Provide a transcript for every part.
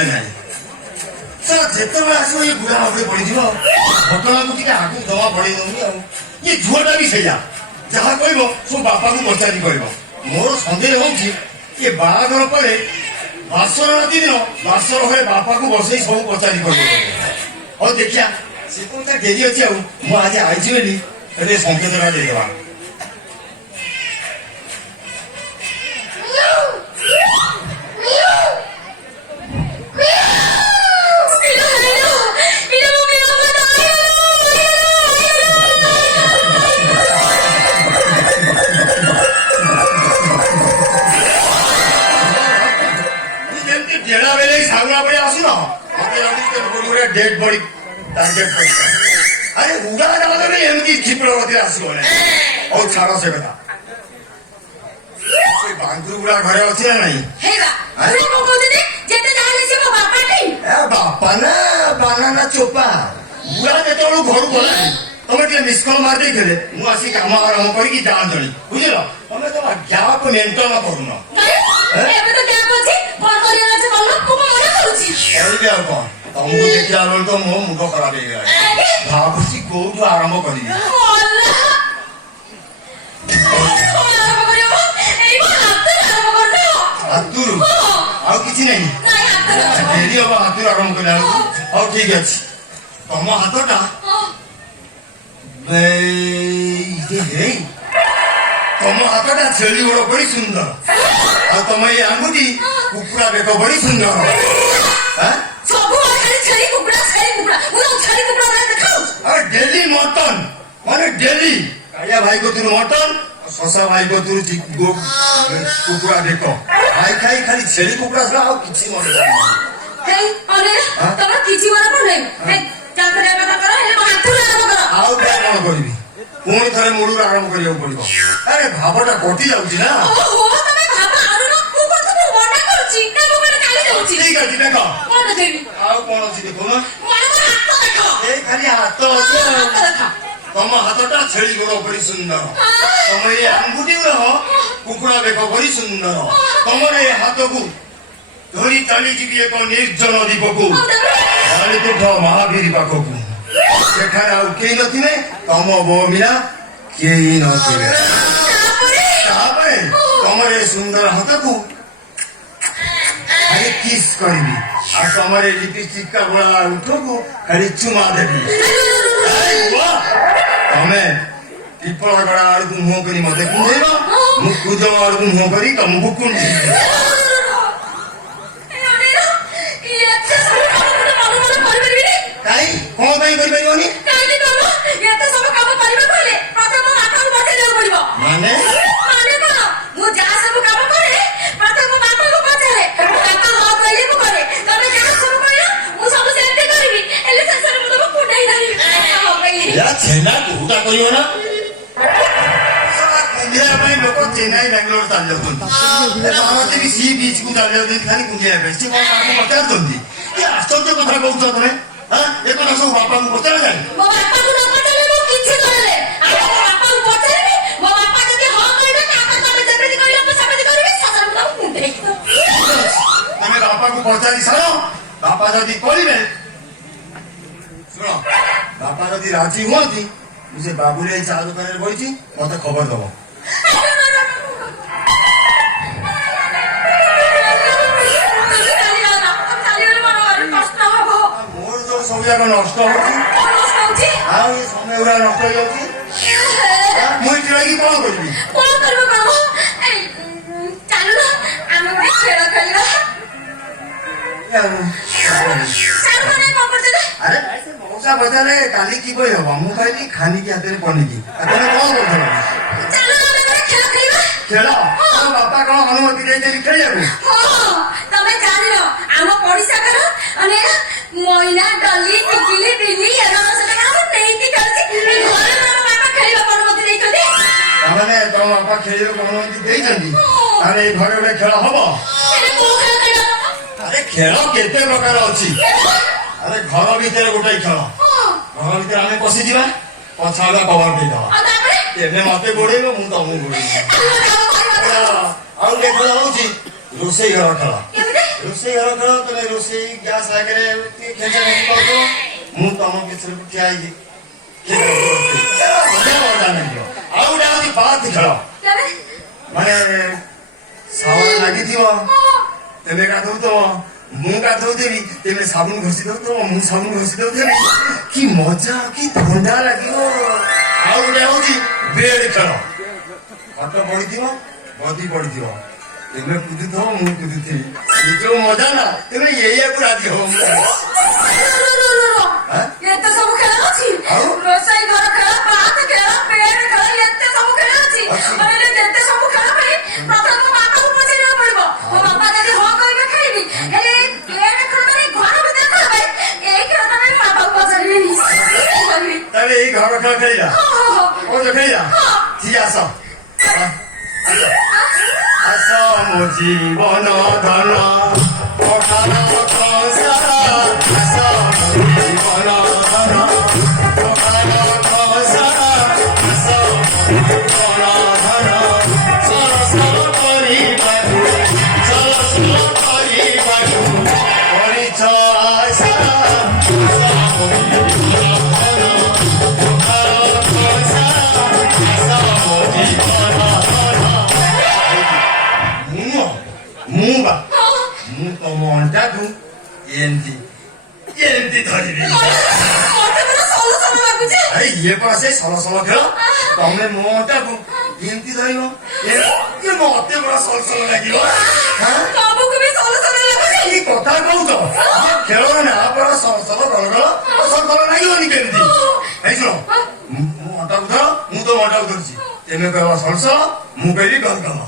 ଘରେ ନାହିଁ। ଯେତେବେଳେ ଆସିବ ଇଏ ବୁଢା ଭାବରେ ପଡିଯିବ। ଘଟଣାକୁ ଟିକେ ଆଗକୁ ଜମା ପଡେଇ ଦଉନି ଆଉ। ଇଏ ଝୁଅଟା ବି ସେଇଆ, ଯାହା କହିବ ସବୁ ବାପାକୁ ପଚାରି କହିବ। ମୋର ସନ୍ଦେହ ହଉଛି ଇଏ ବାହାଘର ପରେ ବାସର ରାତି ଦିନ ବାସର ଘରେ ବାପାକୁ ବସେଇ ସବୁ ପଚାରି କହିବ। ହଉ ଦେଖିଆ, ସେ ତ ତା ଡେରି ଅଛି। ଆଉ ମୁଁ ଆଜି ଆଇଛି ବୋଲି ଏବେ ସଂକେତଟା ଦେଇଦେବା। डेड बॉडी टार्गेट करता अरे उड़ा डाला तो नहीं एमती क्षिप्रवती राशि होने और छाड़ा से बता कोई बांधु उड़ा घरे अच्छी ना नहीं हे बा उड़ा को बोलते थे जेते जाले से वो बापा नहीं ए बापा ना बनाना चोपा उड़ा दे तो लोग घर बोला तमे टे मिस कॉल मार दे थे मु आसी काम आरंभ करी की जान जणी बुझिलो तमे तो ग्याप मेंटेन करूनो एबे तो क्या बोलছি फोन करिया से बोललो को मना करूची एई बे कौन तुमको देखिया बोल तो मो मुंड खराब हो गया भाबुसी कोठू आरंभ करी हातुरु आउ किछि नहीं डेरी अब हातुरु आरंभ करिया हौ ठीक अछि तम हातटा हे तम हातटा छेली बड़ बड़ी सुंदर आ तम ये आंगुठी कुकुरा बेक बड़ी सुंदर हां सब खाली छेली कुकुरा वो छेली कुकुरा ना देखाओ अरे डेली मटन माने डेली काया भाई को तू मटन ससा भाई को तू कुकुरा देखो खाई खाई खाली छेली कुकुरा छा आ किछि मने हे अरे तम किछि मने पड़ले हे क्या करे बता करो हे हाथुर आरंभ करो आउ क्या कोन करबी पुणी थरे मुळु आरंभ करियो पड़िबो अरे भाबटा कटि जाउची ना ओहो तमे भाबा आरो ना को को तो मना करची ना को काली जाउची ठीक अछि देखो कोन देबी आउ कोन अछि देखो ना मोर हाथ देखो ए खाली हाथ अछि हाथ देखो तम हाथटा छेली गोड़ बड़ी सुंदर तम ये अंगुठी रहो कुकुरा बेक बड़ी सुंदर तमर ए हाथकू धरी चली जीवी एक निर्जन दीपकू कालीपीठ महावीर पाखकू सेखाने आउ केही नथिने तम बो बिना केही नथिने तापरे तमर ए सुंदर हाथकू खाली किस करबी आ तमर ए लिपस्टिक का बड़ा उठकू खाली चुमा देबी तमे पिपल गड़ा आड़कू मुह करी मते कुंडेबा मु कुज आड़कू मुह करी तमकू कुंडी काई कोन भाई करि परियोनी काई नि करबो एते सब काम परिबा कहले प्रथम बापा को बते देउ पड़िबो माने कोन मु जा सब काम करे प्रथम बापा को बतेले बापा हो कहले मु करे तमे जा सब करियो मु सब सेते करबी एले संसार मु तो कुटाई नाही हो कहले या छेना कुटा करियो ना कुंडिया भाई लोक चेन्नई बेंगलोर चल जाउछन भारत भी सी बीच को चल जाउछन खाली कुंडिया बेस्ट कोन आपको पता करती कि आश्चर्य कथा कहउछ तमे हां ए तो सब बापा को पता जाय मो बापा को न पचाले मु किछि करले आ मो बापा को पचाले मो बापा जदी हां कहबे ना अपन तमे जेबेदी कहले मु सबेदी करबी संसार मु तो कुटाई तमे बापा को पचारी सारो बापा जदी कहबे सुनो बापा जदी राजी होती मुझे बाबू रे चा दुकान रे बइची मते खबर दबो मोर जो सब जाक नष्ट होची आ ये समय उरा नष्ट हो जाउची मुई टिराई कोन करबी कोन करबो करबो ए चालू ना आमे ଗୋଟେ ଖେଳ ଖେଳିବା चालू ना कोन करते अरे ऐसे मौसा बजाले काली की कोई हवा मु खाली खानी के हाथे पनी की तने कोन करथलो चालू ना ଆମେ ଗୋଟେ ଖେଳ ଖେଳିବା खेल बापा कौन अनुमति दे खेल तमे जानिलो आम पड़िसा घर अने मोइना डली टिकिली बिली एना सब हम नेति करछि घरे मामा बापा खेलिबा अनुमति दे छथि माने तो बापा खेलिबा अनुमति दे छथि अरे घरे ଗୋଟେ खेल हबो एने को खेल खेल अरे खेल केते प्रकार अछि अरे घर भीतर गोटे खेल घर भीतर आमे पसी जीवा पछाला कवर दे दवा आ तापरे एने मते गोड़ेबो मु तमु गोड़ेबो आउ देखो होछि रोसई घर खेल ରୋଷେଇ ଘର ଖେଳ ତମେ ରୋଷେଇ ଗ୍ୟାସ୍ ଆଗରେ ଖେଞ୍ଚା ଖେଞ୍ଚି କରୁଥିବ ମୁଁ ତମ ପିଛରେ ଠିଆ ହେଇକି ମଜା ଲାଗିବ। ଆଉ ଗୋଟେ ହଉଛି ବାତ ଖେଳ ମାନେ ସାବୁନ ଲାଗିଥିବ ତେବେ ଗାଧଉଥିବ ମୁଁ ଗାଧଉଥିବି ତେବେ ସାବୁନ ଘଷି ଦଉଥିବ ମୁଁ ସାବୁନ ଘଷି ଦଉଥିବି କି ମଜା କି ଥଣ୍ଡା ଲାଗିବ। ଆଉ ଗୋଟେ ହଉଛି ବେଡ୍ ଖେଳ ଖଟ ପଡିଥିବ ଗଦି ପଡିଥିବ ତେବେ କୁଦୁଥିବ ମୁଁ କୁଦୁଥିବି ଏ ଯୋଉ ମଜା ନା ତେବେ ଏଇଆକୁ ରାଜି ହବ ମୁଁ ଏତେ ସବୁ ଖେଳ ଅଛି ରୋଷେଇ ଘର ଖେଳ ବାତ ଖେଳ ବେଡ୍ ଖେଳ ଏତେ ସବୁ ଖେଳ ଅଛି ଯେତେ ସବୁ ଖେଳ ପାଇଁ ପ୍ରଥମେ ମୋ ବାପାକୁ ପଚାରିବାକୁ ପଡିବ ମୋ ବାପା ଯଦି ହଁ କହିବେ ଖେଳିବି ହେଲେ ବେଡ୍ ଖେଳ ମାନେ ଘର ଭିତରେ ଖେଳ ପାଇଁ ଏଇ ଖେଳଟା ପାଇଁ ବାପାକୁ ପଚାରିବିନି ତାହେଲେ ଏଇ ଘର ଖେଳ ଖେଳିଲା କହୁଛ ଖେଳିଲା ଠିକ ଆସ ଆସ ମୋ ଜୀବନ ଧନ ପଠାଣ କଂସା ଆସ ମୋ ଜୀବନ ଧନ ପଠାଣ କଂସା ଆସ ମୋ ଜୀବନ ଧନ ସରସ କରିବାକୁ କରିଛ ଆଶା ମୁଁ ତମ ଅଣ୍ଟାକୁ ଏମିତି ଏମିତି ଧରିବି ଇଏ କଣ ସେ ସଲସଲ ଖେଳ ତମେ ମୋ ଅଣ୍ଟାକୁ ଏମିତି ଧରିବ ମତେ ପୁରା ସଲସଲ ଲାଗିବ କି କଥା କହୁଛ ଖେଳ ନା ପରା ସଲସଲ ଗଳଗଳ ସଲସଲ ଲାଗିବନି କେମିତି ଏଇ ଶୁଣ ମୋ ଅଣ୍ଟାକୁ ଧର ମୁଁ ତ ଅଣ୍ଟାକୁ ଧରୁଛି ତେମେ କହିବ ସଲସଲ ମୁଁ କହିବି ଗଲଗଲ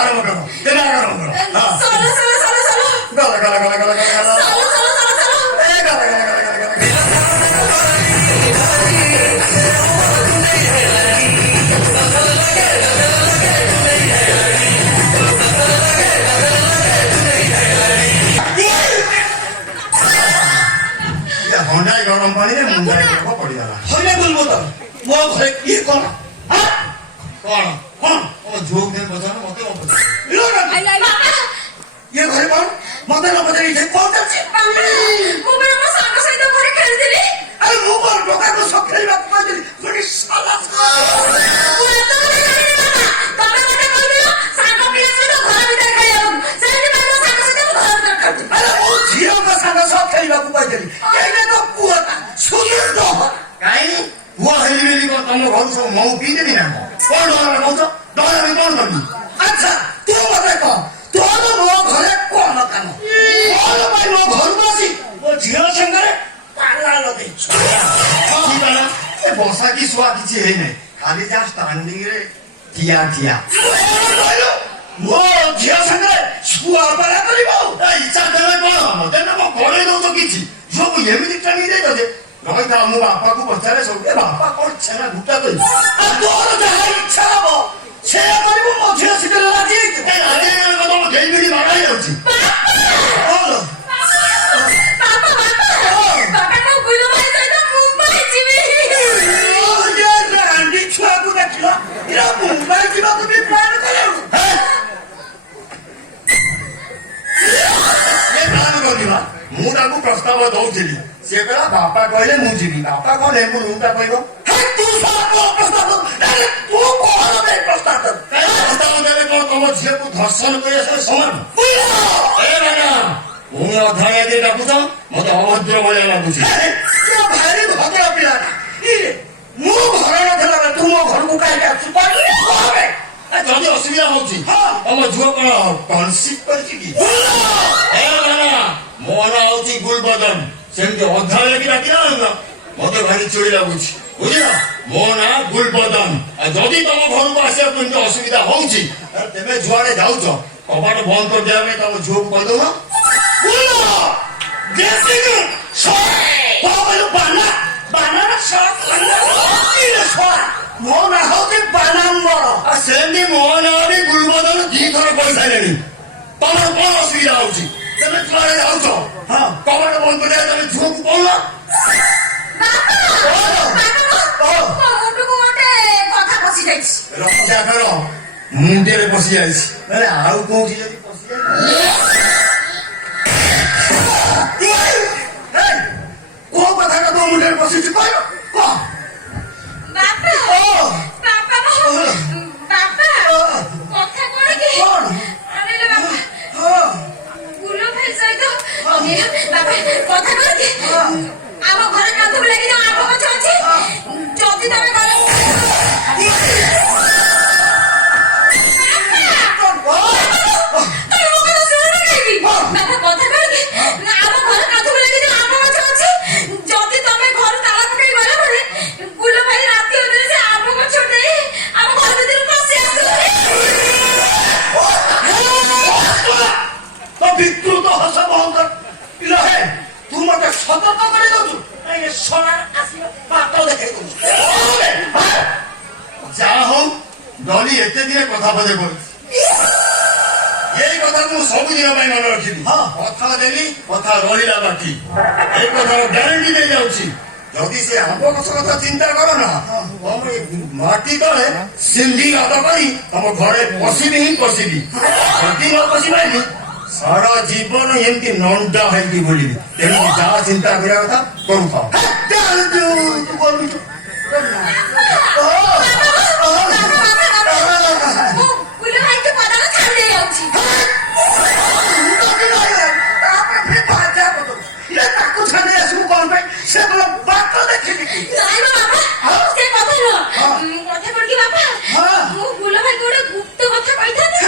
ଆରମ୍ଭ କର ତେମେ ଆରମ୍ଭ କର ଗଲା ଗଲା ଗଲା ଗଲା ଗଲା ଗଲା ହଣ୍ଡାଇ ଗରମ ପାଣିରେ ମୁଣ୍ଡାଇ ଲୋକ ପଡିଗଲା ହଇଲେ ବୁଲବ ତ ମୋ ଘରେ କିଏ କଣ କଣ କଣ ଝୁଅ ଦେଇ ପଚାର ମତେ ଇଏ ଘରେ କଣ ମତେ ନ ପଚାରି କଣ ଚାଲିଛି ମୁଁ ମୋ ସାଙ୍ଗ ସହିତ ଘରେ ଖେଳିଥିଲି ଆରେ ମୁଁ କଣ ଟୋକାକୁ ସବ ଖେଳିବାକୁ କହିଥିଲି ଗୋଟେ ସାଲା ତମେ ମତେ କହିଥିଲ ସାଙ୍ଗ ପିଲା ସହିତ ଘର ଭିତରେ ଖେଳିବାକୁ ସେଥିପାଇଁ ମୋ ସାଙ୍ଗ ସହିତ ମୁଁ ଘର ଭିତରେ ଖେଳୁଥିଲି ଆରେ ମୁଁ ଝିଅଙ୍କ ସାଙ୍ଗ ସବ ଖେଳିବାକୁ କହିଥିଲି ଏଇଟା ତ ପୁଅଟା ସୁନ୍ଦର କାହିଁ ପୁଅ ହେଲି ବୋଲି କଣ ତମ ଘରୁ ସବୁ ମହୁ ପିଇଦେବି ନା କଣ ଡର କହୁଛ ଡର କଣ କରିବି ଆଚ୍ଛା ତୁ ମତେ କହ ତୋର ମୋ ଘରେ କଣ କାମ କଣ ପାଇଁ ମୋ ଘରକୁ ଆସି ମୋ ଝିଅ ସାଙ୍ଗରେ ପାଲା ଲଗେଇଛୁ ବସା କି ଶୁଆ କିଛି ହେଇନାହିଁ ଖାଲି ଯାହା ଷ୍ଟାଣ୍ଡିଂ ରେ ଠିଆ ଠିଆ ମୋ ଝିଅ ସାଙ୍ଗରେ ଶୁଆ ପାଲା କରିବ ଇଚ୍ଛା ଦେଲେ କଣ ମତେ ନା ମୋ କରେଇ ଦଉଛ କିଛି ସବୁ ଏମିତି ଟାଣି ଦେଇଛ ଯେ ରହିଥା ମୋ ବାପାକୁ ପଚାରେ ସବୁ ବାପା କଣ ଛେନା ଗୁଟା କରିବ ତୋର ଯାହା ଇଚ୍ଛା ହବ ସେୟା କରିବୁ ମୋ ଝିଅ ଶୀଘ୍ର ରାଜି ହେଇଛି ତମ ଦେଇ ବିଡ଼ି ମାରା ହେଇଯାଉଛି ଛୁଆକୁ ଦେଖିଲ ମୁମ୍ବାଇ ଯିବାକୁ ବି ପ୍ଲାନ୍ କଲେଣି ମୁଁ ତାକୁ ପ୍ରସ୍ତାବ ଦଉଥିଲି ସେ କହିଲା ବାପା କହିଲେ ମୁଁ ଯିବି ବାପା କଣ ମୁଁ ରୁମଟା କହିବ ପ୍ରସ୍ତାବ ଦେଲେ କଣ ତମ ଝିଅକୁ ଧର୍ଷଣ କରିବା ସହ ସମାନ ପୁଣି ଅଧାଳିଆ দিয়ে ଡାକୁଛ ମତେ ଅଭଦ୍ର ଭଳିଆ ଲାଗୁଛି ଭାରି ଭଦ୍ର ପିଲାଟା ମୁଁ ଘର ନଥିଲା ତୁ ମୋ ଘରକୁ କାହିଁକି ଆସୁଛୁ ଯଦି ଅସୁବିଧା ହଉଛି ତମ ଝିଅ କଣ କନସିଭ୍ କରିଛି କି ମୋ ନାଁ ହଉଛି ଗୁଲବଦନ ସେମିତି ଅଧାଳିଆ ବି ଡାକିଲା ମତେ ଭାରି ଚୋରି ଲାଗୁଛି ବୁଝିଲ ମୋ ନାଁ ଗୁଲବଦନ ଆଉ ଯଦି ତମ ଘରକୁ ଆସିବାକୁ ଏମିତି ଅସୁବିଧା ହଉଛି ତେବେ ଯୁଆଡେ ଯାଉଛ କବାଟ ବନ୍ଦ କରିଦେବା ପାଇଁ ତମ ଝିଅକୁ କହିଦଉନ ମୋ ନାଁ ହଉଛି ବାନାମ୍ବର ସେମିତି ମୋ ନାଁ ବି ଗୁଲବଦନ 2 ଥର କହିସାରିଲେଣି ତମର କଣ ଅସୁବିଧା ହଉଛି ତେବେ ଯୁଆଡେ ଯାଉଛ କବାଟ ବନ୍ଦ କରିବା ତମେ ଝିଅକୁ କହୁନ ରକ୍ଷା କର ମୁଣ୍ଡରେ ପଶି ଯାଇଛି ଆଉ କୋଉଠି ଯଦି ପଶି ଯାଇଛି ମୁଣ୍ଡରେ ବସିଛି କହିବ କହ। ବାପା ବାପା ବାପା କଥା କଣ କି? ଆରେ ବାପା ଗୁଲ ଭାଇ ସହିତ ବାପା କଥା କଣ କି? ଆମ ଘର କାନ୍ଥକୁ ଲାଗି ଯୋଉ ଆମ୍ବ ଗଛ ଅଛି ଯଦି ତମେ ଘର ବିକୃତ ହସ ବନ୍ଦ କର। ତୁ ମତେ ସତର୍କ କରି ଦଉଛୁ ସୋନା ଆସିବ ପାତ୍ର ଦେଖେଇ ଦଉଛୁ। ଯାହା ହଉ ଡଲି ଏତେ ଦିନେ କଥା ପଦେ କହୁଛି। ଏଇ କଥା ମୁଁ ସବୁଦିନ ପାଇଁ ମନେ ରଖିବି। କଥା ଦେଲି କଥା ରହିଲା ବାକି। ଏଇ କଥାର ଗ୍ୟାରେଣ୍ଟି ଦେଇ ଯାଉଛି ଯଦି ସେ ଆମ୍ବ ଗଛ କଥା ଚିନ୍ତା କର ନା ତମ ମାଟି ତଳେ ସିନ୍ଧି ଗାଦ କରି ତମ ଘରେ ପଶିବି ହିଁ ପଶିବି। ଯଦି ନ ପଶି ପାରିଲି ସାରା ଜୀବନ ଏମିତି ନଣ୍ଡା ହେଇକି ବୁଲିବି। ତେଣୁ ଯାହା ଚିନ୍ତା କରିବା କଥା କରୁଥାଉ। ତାକୁ ଛାଡି ଆସିବୁ କଣ ପାଇଁ? ସେ ବାଟ ଦେଖିବି ଗୁପ୍ତ କଥା କହିଥାନ୍ତି।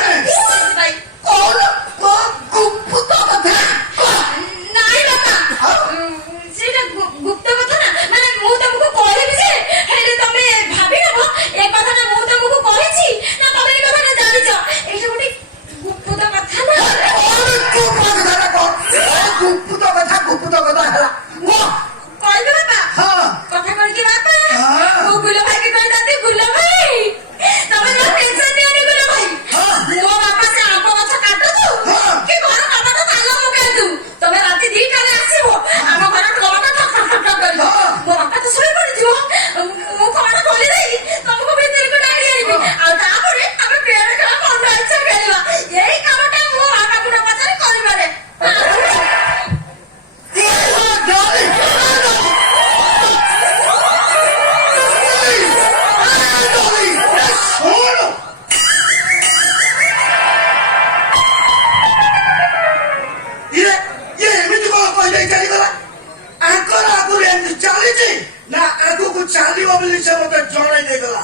ନାଇଁ ବାପା ସେଇଟା ଗୁପ୍ତ କଥା ନା ମାନେ ମୁଁ ତମକୁ କହିବି ଯେ ହେଲେ ତମେ ଭାବି ନବ ଏ କଥାଟା ମୁଁ ତମକୁ କହିଛି ନା ତମେ ଏ କଥାଟା ଜାଣିଛ। ଏଇଟା ଗୋଟେ ଗୁପ୍ତ କଥା ନା। ଗୁପ୍ତ କଥା ହେଲା କହିବେ ବାପା କଥା କଣ କି ବାପା? ମୁଁ ଗୁଲ ଭାଇକି କହିଥାନ୍ତି ଗୁଲ ଭାଇ ତମେ ଜମା ଟେନସନ ନିଅନି ଗୁଲ ଭାଇ। ମୋ ବାପା ସେ ଆମ୍ବ ଗଛ କାଟୁଛୁ କି ଘର କବାଟ ତାଲା ପକାନ୍ତୁ ତମେ ରାତି 2ଟାରେ ଆସିବ ଆମ ଘର କବାଟ ଠକ୍ ଠକ୍ ଠକ୍ ଠକ୍ କରିବ। ମୋ ବାପା ତ ଶୋଇ ପଡିଥିବ ମୁଁ କବାଟ ଖୋଲି ଦେଇ ତମକୁ ଭିତରକୁ ଡାକି ଆଣିବି ଆଉ ତାପରେ ଆମେ ପେଡ଼ ଖେଳ ମନ ଇଚ୍ଛା ଖେଳିବା। ଏଇ କାମଟା ମୋ ବାପାକୁ ନ ପଚାରି କରିପାରେ। ଏମିତି କଣ କହିଦେଇ ଚାଲିଗଲା? ଆଙ୍କର ଆଗରୁ ଏମିତି ଚାଲିଛି ନା ଆଗକୁ ଚାଲିବ ବୋଲି ସେ ମତେ ଜଣାଇ ଦେଇଗଲା।